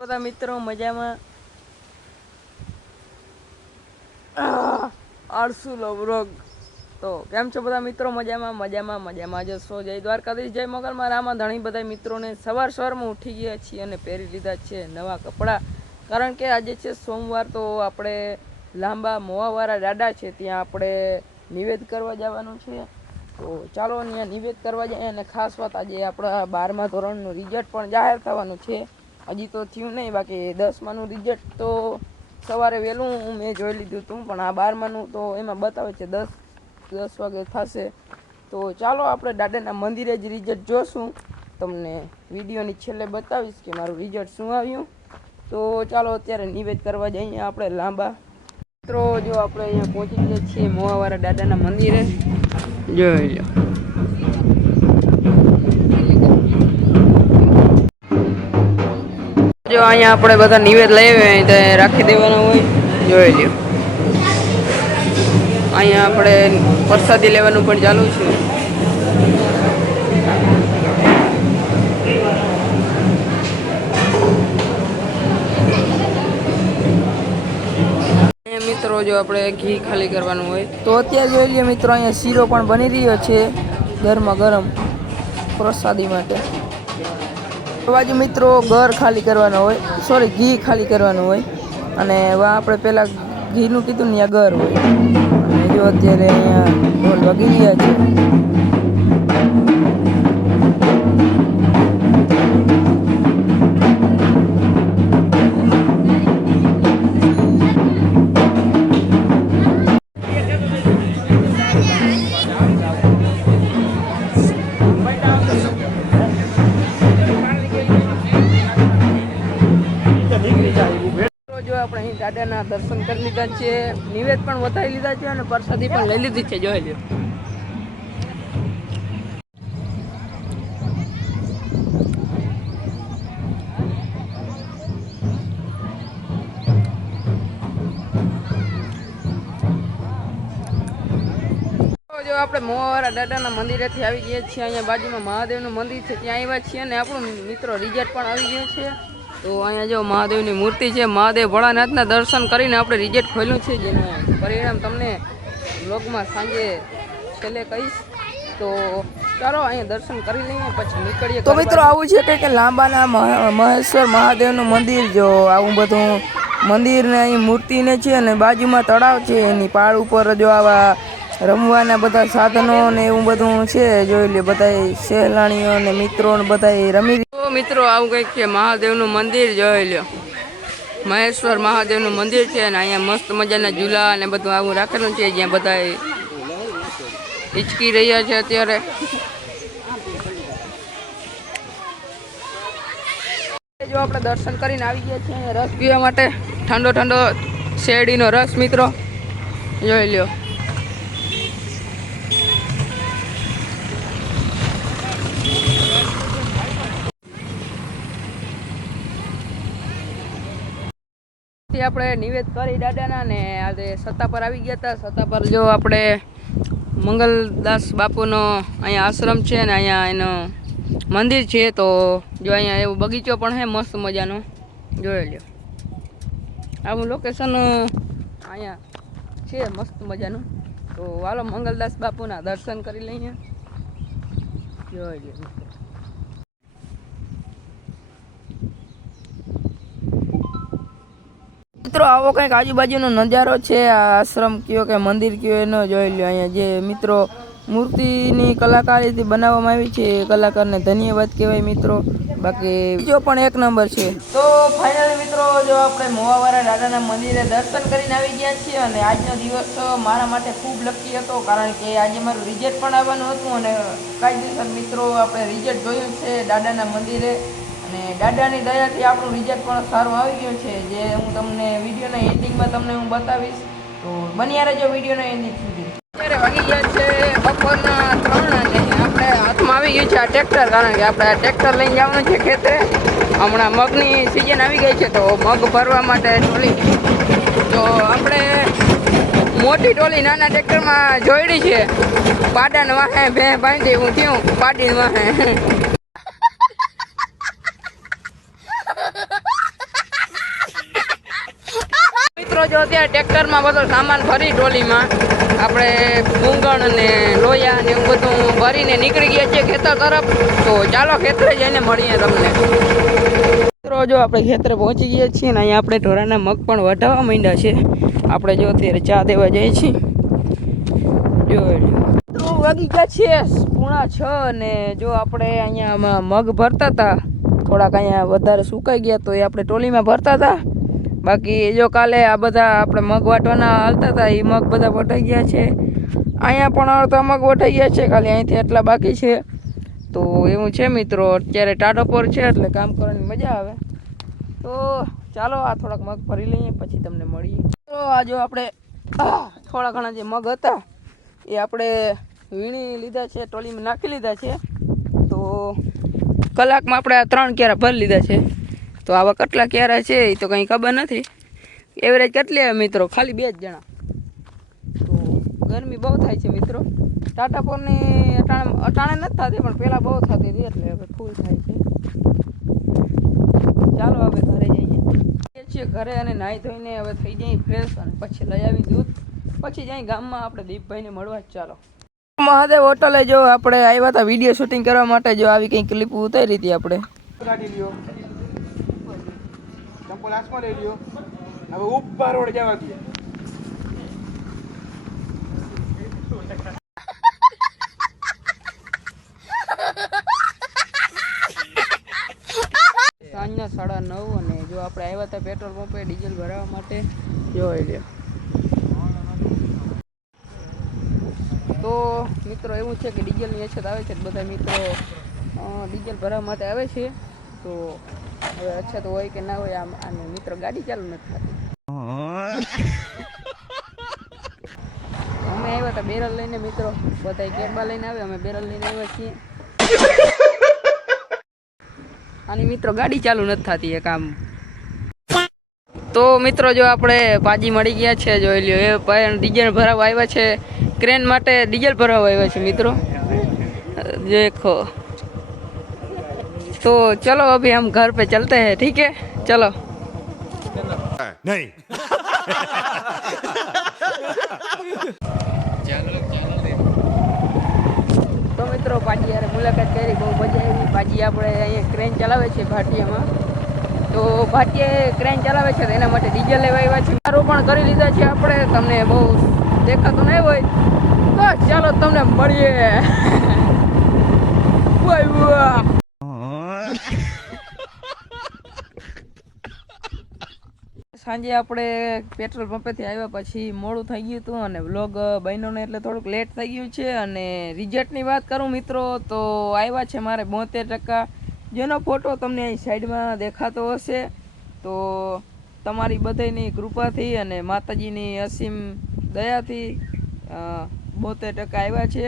બધા મિત્રો મજામાં આળસુ લવરોગ તો કેમ છો બધા મિત્રો? મજામાં જશો. જય દ્વારકાધીશ, જય મોગલમાં રામા ધણી. બધા મિત્રોને સવારમાં ઉઠી ગયા છીએ અને પહેરી લીધા છે નવા કપડાં, કારણ કે આજે છે સોમવાર. તો આપણે લાંબા મોવાવાળા દાદા છે ત્યાં આપણે નિવેદ કરવા જવાનું છે. તો ચાલો ત્યાં નિવેદ કરવા જાય. અને ખાસ વાત, આજે આપણા 12મા ધોરણનું રિઝલ્ટ પણ જાહેર થવાનું છે. હજી તો થયું નહીં, બાકી 10માનું રિઝલ્ટ તો સવારે વહેલું મેં જોઈ લીધું હતું, પણ આ 12માનું તો એમાં બતાવે છે 10 વાગે થશે. તો ચાલો આપણે દાદાના મંદિરે જ રિઝલ્ટ જોશું. તમને વિડીયોની છેલ્લે બતાવીશ કે મારું રિઝલ્ટ શું આવ્યું. તો ચાલો અત્યારે નિવેદ કરવા જઈએ આપણે લાંબા. મિત્રો જો આપણે અહીંયા પહોંચી ગયા છીએ મોવાવાળા દાદાના મંદિરે. જોઈ લો, જો અહીંયા આપણે બધા નિવેદ લઈ આવ્યા રાખી દેવાના હોય. જોઈ લ્યો, અહીંયા આપણે પ્રસાદી લેવાનું પણ ચાલુ છે. મિત્રો જો આપણે ઘી ખાલી કરવાનું હોય તો અત્યારે જોઈ લઈએ મિત્રો, અહીંયા શીરો પણ બની રહ્યો છે ગરમા ગરમ પ્રસાદી માટે. બાજુ મિત્રો ઘર ખાલી કરવાનો હોય, સોરી ઘી ખાલી કરવાનું હોય. અને આપણે પહેલાં ઘીનું કીધું ને, ઘર હોય. અને જો અત્યારે અહીંયા ઢોલ વાગી રહ્યા છે. આપણે અહીં દાદાના દર્શન કરી લીધા છે, નિવેદ પણ વધારી લીધા છે અને પ્રસાદી પણ લઈ લીધી છે. જોઈ લો, જો આપણે મોવાવાળા દાદાના મંદિરેથી આવી ગયા છીએ. અહીંયા બાજુમાં મહાદેવનું મંદિર છે, ત્યાં આવ્યા છીએ. અને આપણું મિત્રો રિઝલ્ટ પણ આવી ગયું છે. તો અહીંયા જો મહાદેવની મૂર્તિ છે. મહાદેવ ભોળાનાથના દર્શન કરીને આપણે રિઝલ્ટ ખોલ્યું છે, જેનું પરિણામ તમને વ્લોગમાં સાંજે છેલ્લે કહીશ. તો ચાલો અહીંયા દર્શન કરી લઈએ, પછી નીકળીએ. તો મિત્રો આવું છે કે લાંબાના મહેશ્વર મહાદેવનું મંદિર, જો આવું બધું મંદિર ને અહીં મૂર્તિને છે. અને બાજુમાં તળાવ છે, એની પાળ ઉપર જો આવા રમવાના બધા સાધનો ને એવું બધું છે. જોઈ લે, બધા સહેલાણીઓ ને મિત્રો ને બધા રમી. તો મિત્રો આવું કંઈક છે મહાદેવનું મંદિર. જોઈ લો, મહેશ્વર મહાદેવનું મંદિર છે. અને અહીંયા મસ્ત મજાના ઝૂલા અને બધું આવું રાખેલું છે, જ્યાં બધા હિચકી રહ્યા છે અત્યારે. જો આપણે દર્શન કરીને આવી ગયા છીએ રસ પીવા માટે, ઠંડો ઠંડો શેરડીનો રસ મિત્રો. જોઈ લો, આપણે નિવેદ કરી દાદાના ને આજે સત્તા પર આવી ગયા હતા. સત્તા પર જો આપણે મંગલદાસ બાપુનો અહીંયા આશ્રમ છે ને અહીંયા એનો મંદિર છે. તો જો અહીંયા એવું બગીચો પણ છે મસ્ત મજાનો. જોઈ લો, આવું લોકેશન અહીંયા છે મસ્ત મજાનું. તો વાલો મંગલદાસ બાપુના દર્શન કરી લઈએ. જોઈ લો મિત્રો, આવો કંઈક આજુબાજુનો નજારો છે. આ આશ્રમ કયો કે મંદિર કયો એનો જોઈ લો. અહીંયા જે મિત્રો મૂર્તિની કલાકારીથી બનાવવામાં આવી છે, કલાકારને ધન્યવાદ કહેવાય મિત્રો. બાકી જો પણ એક નંબર છે. તો ફાઇનલી મિત્રો જો આપણે મોવાવાળા દાદાના મંદિરે દર્શન કરીને આવી ગયા છીએ. અને આજનો દિવસ મારા માટે ખૂબ લકી હતો, કારણ કે આજે મારું રિઝલ્ટ પણ આવવાનું હતું. અને કાયદેસર મિત્રો આપણે રિઝલ્ટ જોયું છે દાદાના મંદિરે. અને દાદાની દયાથી આપણું રિઝલ્ટ પણ સારું આવી ગયું છે, જે હું તમને વિડીયોના એન્ડિંગમાં તમને હું બતાવીશ. તો બન્યા રહેજો વિડીયોના એન્ડિંગ સુધી. અત્યારે વાગી ગયા છે બપોરના 3 અને આપણે હાથમાં આવી ગયું છે આ ટ્રેક્ટર, કારણ કે આપણે આ ટ્રેક્ટર લઈને જવાનું છે ખેતરે. હમણાં મગની સિઝન આવી ગઈ છે, તો મગ ભરવા માટે ટોલી. તો આપણે મોટી ટોલી નાના ટ્રેક્ટરમાં જોઈડી છે. પાડાને વાહે બે બાંધી હું થયું પાડીને વાહે. જો અત્યારે ટ્રેક્ટરમાં બધો સામાન ભરી ટ્રોલીમાં આપણે મૂંગણ ને લોયા ને એવું બધું ભરીને નીકળી ગયા છીએ ખેતર તરફ. તો ચાલો ખેતરે જઈને મળીએ તમને. મિત્રો જો આપણે ખેતરે પહોંચી ગયા છીએ ને અહીંયા આપણે ઢોરાના મગ પણ વઢાવવા માંડ્યા છે. આપણે જો અત્યારે ચા દેવા જઈએ છીએ. જો વાગી ગયા છે 6:30 ને જો આપણે અહીંયા મગ ભરતા હતા, થોડાક અહીંયા વધારે સુકાઈ ગયા તો એ આપણે ટ્રોલીમાં ભરતા હતા. બાકી જો કાલે આ બધા આપણે મગ વાટવાના હાલતા હતા એ મગ બધા વટાઈ ગયા છે. અહીંયા પણ અડધા મગ વટાઈ ગયા છે, ખાલી અહીંથી એટલા બાકી છે. તો એવું છે મિત્રો, અત્યારે ટાટો પર છે એટલે કામ કરવાની મજા આવે. તો ચાલો આ થોડાક મગ ભરી લઈએ પછી તમને મળીએ. તો આ જો આપણે થોડા ઘણા જે મગ હતા એ આપણે વીણી લીધા છે, ટ્રોલીમાં નાખી લીધા છે. તો કલાકમાં આપણે આ 3 ક્યારા ભરી લીધા છે. તો આવા કેટલા ક્યારા છે એ તો કંઈ ખબર નથી. એવરેજ કેટલી આવે મિત્રો? ખાલી 2 જ જણા. તો ગરમી બહુ થાય છે મિત્રો. ટાટાપોરની અટાણે નથી થતી પણ પહેલાં બહુ થતી હતી એટલે હવે ફૂલ થાય છે. ચાલો હવે ઘરે જઈએ છીએ. ઘરે અને નાહી ધોઈને હવે થઈ જાય ફ્રેશ અને પછી લઈ આવી દૂધ. પછી જાય ગામમાં આપણે દીપભાઈને મળવા. ચાલો મહાદેવ હોટલે જો આપણે આવ્યા હતા વિડીયો શૂટિંગ કરવા માટે. જો આવી કંઈ ક્લિપ ઉતારી હતી આપણે. ગાડી લ્યો, ચંપલ હાથમાં લઈ લ્યો. હવે ઉપર રોડ જવા દે. સાંજના 9:30 અને જો આપણે આવ્યા હતા પેટ્રોલ પંપે ડીઝલ ભરાવવા માટે. જોઈ લ્યો. તો મિત્રો એવું છે કે ડીઝલની અછત આવે છે, બધા મિત્રો ડીઝલ ભરવા માટે આવે છે. તો હવે અછત હોય કે ના હોય આને મિત્રો ગાડી ચાલુ નથી થતી. અમે આવ્યા હતા બેરલ લઈને મિત્રો, બધા કેબા લઈને આવે, અમે બેરલ લઈને આવ્યા છીએ. આની મિત્રો ગાડી ચાલુ નથી થતી એ કામ. તો મિત્રો જો આપણે ભાજી મળી ગયા છે, જોઈ લ્યો. એ ભાઈ ડીઝલ ભરાવા આવ્યા છે, ક્રેન માટે ડીઝલ ભરાવા આવ્યા છે મિત્રો. देखो तो चलो अभी हम घर पे चलते हैं, ठीक है? चलो नहीं તો મિત્રો પાજી યાર મુલાકાત કરી, બહુ મજા આવી. પાજી આપણે અહીંયા ક્રેન ચલાવે છે ભાટિયામાં. તો ભાટિયા ક્રેન ચલાવે છે તો એના માટે ડીઝલ લેવા આવ્યા છે. સારું પણ કરી લીધા છે આપણે. તમને બહુ દેખાતું નહીં હોય તો ચાલો તમને મળીએ. સાંજે આપણે પેટ્રોલ પંપેથી આવ્યા પછી મોડું થઈ ગયું હતું અને વ્લોગ બન્યો ને એટલે થોડુંક લેટ થઈ ગયું છે. અને રિઝલ્ટની વાત કરું મિત્રો તો આવ્યા છે મારે 72%, જેનો ફોટો તમને અહીં સાઈડમાં દેખાતો હશે. તો તમારી બધાની કૃપાથી અને માતાજીની અસીમ દયાથી 72% આવ્યા છે.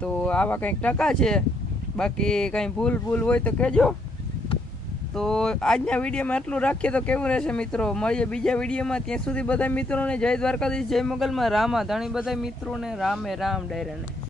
તો આવા કંઈક ટકા છે, બાકી કંઈ ભૂલ હોય તો કહેજો. તો આજના વિડીયોમાં એટલું રાખીએ તો કેવું રહેશે મિત્રો? મળીએ બીજા વિડીયોમાં. ત્યાં સુધી બધા મિત્રોને જય દ્વારકાધીશ, જય મોગલમાં રામા ધણી, બધા મિત્રોને રામે રામ ડાયરાને.